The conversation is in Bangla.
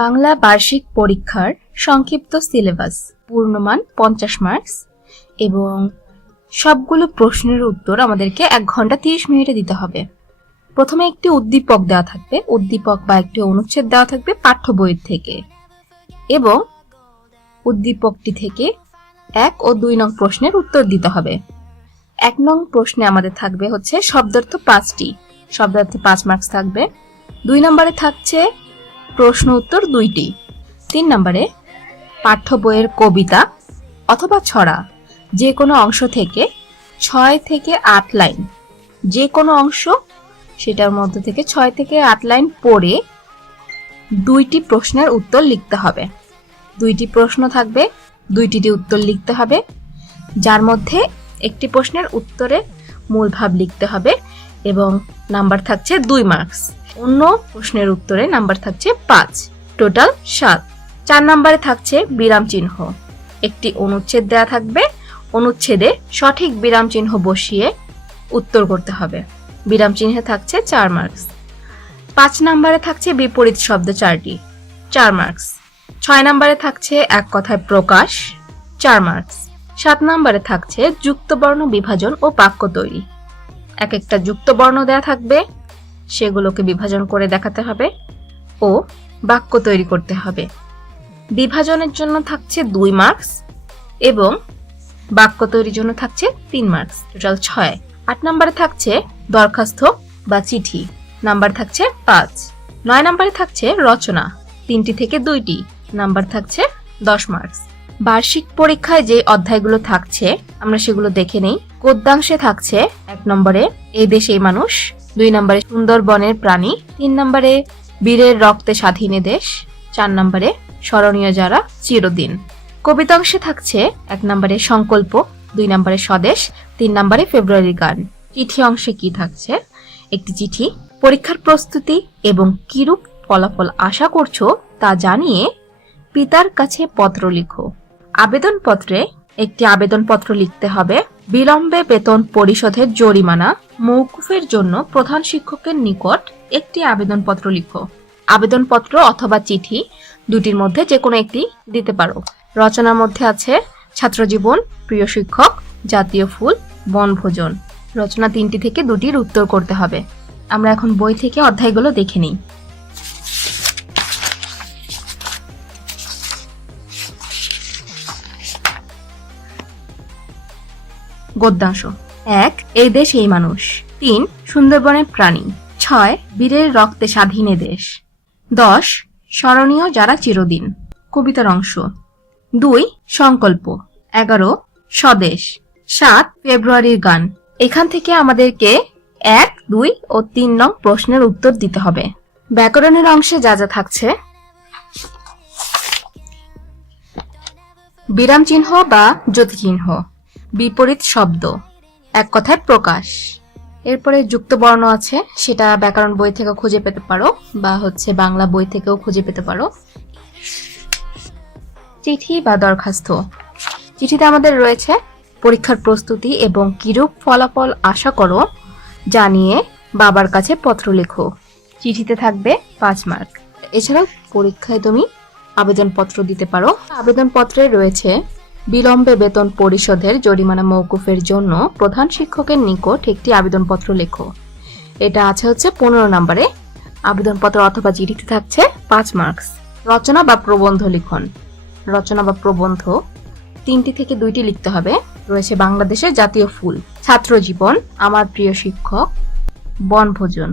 বাংলা বার্ষিক পরীক্ষার সংক্ষিপ্ত সিলেবাস, পূর্ণমান 50 মার্কস এবং সবগুলো প্রশ্নের উত্তর আমাদেরকে 1 ঘন্টা 30 মিনিটে দিতে হবে। প্রথমে একটি উদ্দীপক দেওয়া থাকবে, উদ্দীপক বা একটি অনুচ্ছেদ দেওয়া থাকবে পাঠ্য বইয়ের থেকে, এবং উদ্দীপকটি থেকে 1 ও 2 নং প্রশ্নের উত্তর দিতে হবে। 1 নং প্রশ্নে আমাদের থাকবে হচ্ছে শব্দার্থ 5টি, শব্দার্থে 5 মার্কস থাকবে। 2 নম্বরে থাকছে প্রশ্ন উত্তর 2টি। 3 নম্বরে পাঠ্য বইয়ের কবিতা অথবা ছড়া যে কোনো অংশ থেকে 6 থেকে 8 লাইন, যে কোনো অংশ সেটার মধ্যে থেকে 6 থেকে 8 লাইন পড়ে 2টি প্রশ্নের উত্তর লিখতে হবে। 2টি প্রশ্ন থাকবে, 2টি উত্তর লিখতে হবে, যার মধ্যে একটি প্রশ্নের উত্তরে মূল ভাব লিখতে হবে এবং নাম্বার থাকছে 2 মার্কস। অন্য প্রশ্নের উত্তরে নাম্বার থাকছে 5, টোটাল 7। 4 নম্বরে থাকছে বিরাম চিহ্ন। একটি অনুচ্ছেদ দেওয়া থাকবে, অনুচ্ছেদে সঠিক বিরাম চিহ্ন বসিয়ে উত্তর করতে হবে। বিরাম চিহ্নে থাকছে 4 মার্কস। 5 নম্বরে থাকছে বিপরীত শব্দ 4টি, 4 মার্কস। 6 নম্বরে থাকছে এক কথায় প্রকাশ, 4 মার্কস। 7 নম্বরে থাকছে যুক্তবর্ণ বিভাজন ও বাক্য তৈরি। এক একটা যুক্তবর্ণ দেওয়া থাকবে, সেগুলোকে বিভাজন করে দেখাতে হবে ও বাক্য তৈরি করতে হবে। বিভাজনের জন্য থাকছে 2 মার্কস এবং বাক্য তৈরির জন্য থাকছে 3 মার্কস, টোটাল 6। 8 নম্বরে থাকছে দরখাস্ত বা চিঠি, নাম্বার থাকছে 5। 9 নম্বরে থাকছে রচনা, 3টি থেকে 2টি, নাম্বার থাকছে 10 মার্কস। বার্ষিক পরীক্ষায় যে অধ্যায়গুলো থাকছে আমরা সেগুলো দেখে নেই। গদ্যাংশে থাকছে 1 নম্বরে এই দেশ এই মানুষ, 2 নম্বরে সুন্দরবনের প্রাণী, 3 নম্বরে বীরের রক্তে স্বাধীনে দেশ, 4 নম্বরে স্মরণীয় যারা চিরদিন। কবিতাংশে থাকছে 1 নম্বরে সংকল্প, 2 নম্বরে স্বদেশ, 3 নম্বরে ফেব্রুয়ারি গান। চিঠি অংশে কি থাকছে? একটি চিঠি, পরীক্ষার প্রস্তুতি এবং কিরূপ ফলাফল আশা করছো তা জানিয়ে পিতার কাছে পত্র লিখো। আবেদনপত্রে একটি আবেদনপত্র লিখতে হবে। বিলম্বে বেতন পরিশোধের জরিমানা মওকুফের জন্য প্রধান শিক্ষকের নিকট একটি আবেদনপত্র লিখো। আবেদনপত্র অথবা চিঠি 2টির মধ্যে যে কোনো একটি দিতে পারো। রচনার মধ্যে আছে ছাত্রজীবন, প্রিয় শিক্ষক, জাতীয় ফুল, বনভোজন। রচনা 3টি থেকে 2টির উত্তর করতে হবে। আমরা এখন বই থেকে অধ্যায়গুলো দেখে নিই। গদ্যাংশ: 1 এই দেশ এই মানুষ, 3 সুন্দরবনের প্রাণী, 6 বীরের রক্তে স্বাধীনে দেশ, 10 স্মরণীয় যারা চিরদিন। কবিতার অংশ: 2 সংকল্প, 11 স্বদেশ, 7 ফেব্রুয়ারির গান। এখান থেকে আমাদেরকে 1, 2 ও 3 নং প্রশ্নের উত্তর দিতে হবে। ব্যাকরণের অংশে যা যা থাকছে: বিরাম চিহ্ন বা জ্যোতি চিহ্ন, বিপরীত শব্দ, এক কথায় প্রকাশ। এরপরে যুক্ত বর্ণ আছে, সেটা ব্যাকরণ বই থেকে খুঁজে পেতে পারো বা বাংলা বই থেকেও খুঁজে পেতে পারো। চিঠি বা দরখাস্ত, চিঠিতে আমাদের রয়েছে পরীক্ষার প্রস্তুতি এবং কিরূপ ফলাফল আশা করো জানিয়ে বাবার কাছে পত্র লেখো। চিঠিতে থাকবে 5 মার্ক। এছাড়াও পরীক্ষায় তুমি আবেদনপত্র দিতে পারো। আবেদনপত্রে রয়েছে বিলম্বে বেতন পরিশোধের জরিমানা মওকুফের জন্য প্রধান শিক্ষকের নিকট একটি আবেদনপত্র লেখো। এটা আছে 15 নম্বরে। আবেদনপত্র অথবা চিঠিতে থাকছে 5 মার্কস। রচনা বা প্রবন্ধ লিখন, রচনা বা প্রবন্ধ 3টি থেকে 2টি লিখতে হবে। রয়েছে বাংলাদেশের জাতীয় ফুল, ছাত্র জীবন, আমার প্রিয় শিক্ষক, বনভোজন।